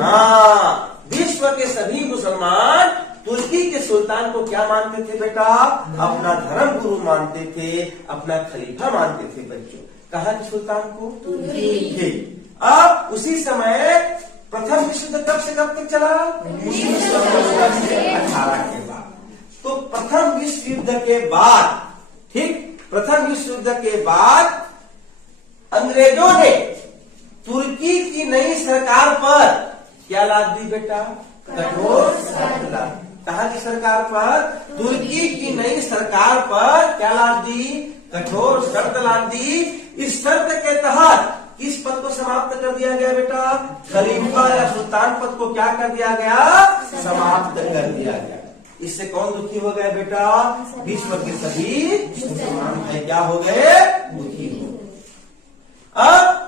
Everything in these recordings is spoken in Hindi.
हाँ, विश्व के सभी मुसलमान तुर्की के सुल्तान को क्या मानते थे बेटा? अपना धर्म गुरु मानते थे, अपना खलीफा मानते थे बच्चों। कहाँ के सुल्तान को? तुर्की। अब उसी समय प्रथम विश्व युद्ध कब से कब तक चला? 18 के बाद। तो प्रथम विश्व युद्ध के बाद, ठीक, प्रथम विश्व युद्ध के बाद अंग्रेजों ने तुर्की की नई सरकार पर क्या लाद दी बेटा? कठोर शर्त लाद। कहाँ की सरकार पर? तुर्की की नई सरकार पर क्या लाद दी? कठोर शर्त लाद दी। इस शर्त के तहत किस पद को समाप्त कर दिया गया बेटा? खलीफा या सुल्तान पद को क्या कर दिया गया? समाप्त कर दिया गया। इससे कौन दुखी हो गया बेटा? विश्व के सभी मुसलमान है क्या हो गए? दुखी हो गए। अब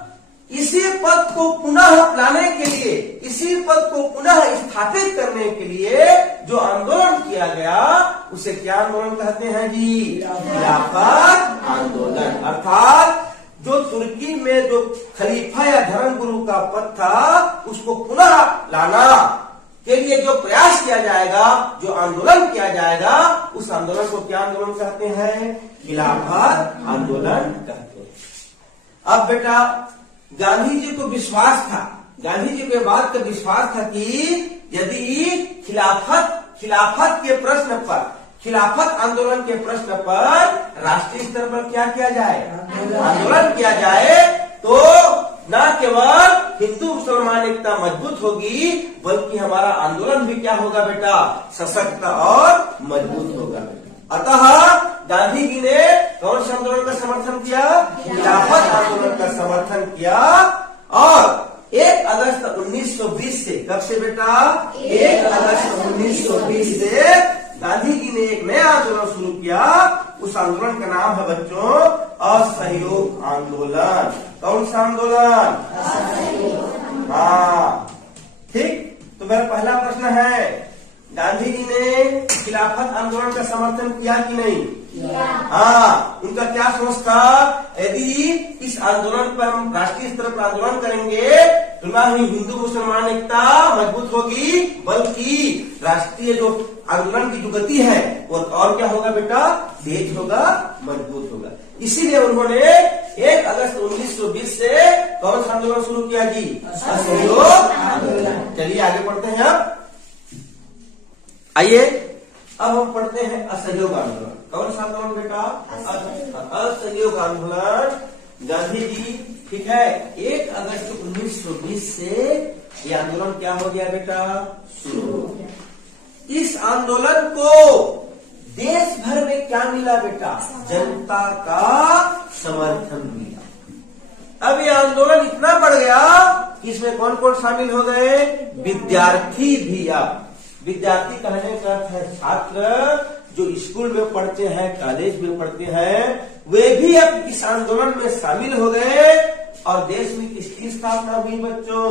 इसी पद को पुनः लाने के लिए, इसी पद को पुनः स्थापित करने के लिए जो आंदोलन किया गया उसे क्या आंदोलन कहते हैं जी? खिलाफत आंदोलन। अर्थात जो तुर्की में जो खलीफा या धर्म गुरु का पद था उसको पुनः लाना के लिए जो प्रयास किया जाएगा, जो आंदोलन किया जाएगा, उस आंदोलन को क्या आंदोलन कहते हैं? खिलाफत आंदोलन कहते हैं। अब बेटा गांधी जी को विश्वास था, गांधी जी के बाद का विश्वास था कि यदि खिलाफत के प्रश्न पर, खिलाफत आंदोलन के प्रश्न पर राष्ट्रीय स्तर पर क्या किया जाए? आंदोलन किया जाए तो न केवल हिंदू मुसलमान एकता मजबूत होगी बल्कि हमारा आंदोलन भी क्या होगा बेटा? सशक्त और मजबूत होगा। अतः गांधी जी ने कौन से आंदोलन का समर्थन किया? खिलाफत आंदोलन का समर्थन किया। और 1 अगस्त 1920 से, कब से बेटा? 1 अगस्त 1920 से गांधी जी ने एक नया आंदोलन शुरू किया। उस आंदोलन का नाम है बच्चों असहयोग आंदोलन। कौन सा आंदोलन? असहयोग। हाँ, ठीक। तो मेरा पहला प्रश्न है, गांधी जी ने खिलाफत आंदोलन का समर्थन किया कि नहीं? हाँ, उनका क्या सोच था? यदि इस आंदोलन पर हम राष्ट्रीय स्तर पर आंदोलन करेंगे तो ना ही हिंदू मुसलमान एकता मजबूत होगी बल्कि राष्ट्रीय जो आंदोलन की जो गति है वो और क्या होगा बेटा? तेज होगा, मजबूत होगा। इसीलिए उन्होंने 1 अगस्त 1920 से कौन सा आंदोलन शुरू किया जी? असहयोग आंदोलन। चलिए आगे पढ़ते हैं। अब आइए, अब हम पढ़ते हैं असहयोग आंदोलन। कौन सा आंदोलन बेटा? असहयोग आंदोलन। गांधी जी, ठीक है, 1 अगस्त 1920 से ये आंदोलन क्या हो गया बेटा? शुरू हो गया। इस आंदोलन को देश भर में क्या मिला बेटा? जनता का समर्थन मिला। अब ये आंदोलन इतना बढ़ गया कि इसमें कौन कौन शामिल हो गए? विद्यार्थी भी। अब विद्यार्थी कहने का अर्थ है छात्र जो स्कूल में पढ़ते हैं, कॉलेज में पढ़ते हैं, वे भी अब इस आंदोलन में शामिल हो गए। और देश में किसकी स्थापना हुई बच्चों?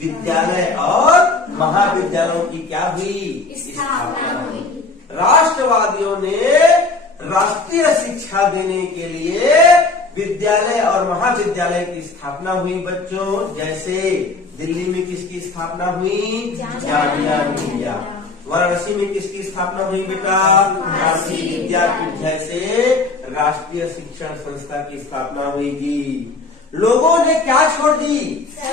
विद्यालय और महाविद्यालयों की क्या हुई? स्थापना हुई। राष्ट्रवादियों ने राष्ट्रीय शिक्षा देने के लिए विद्यालय और महाविद्यालय की स्थापना हुई बच्चों। जैसे दिल्ली में किसकी स्थापना हुई? जामिया मिलिया। वाराणसी में किसकी स्थापना हुई बेटा? काशी विद्यापीठ जैसे राष्ट्रीय शिक्षण संस्था की स्थापना हुई। लोगों ने क्या छोड़ दी?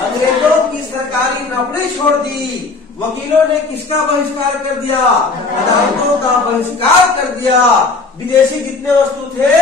अंग्रेजों की सरकारी नौकरी छोड़ दी। वकीलों ने किसका बहिष्कार कर दिया? अदालतों का बहिष्कार कर दिया। विदेशी जितने वस्तु थे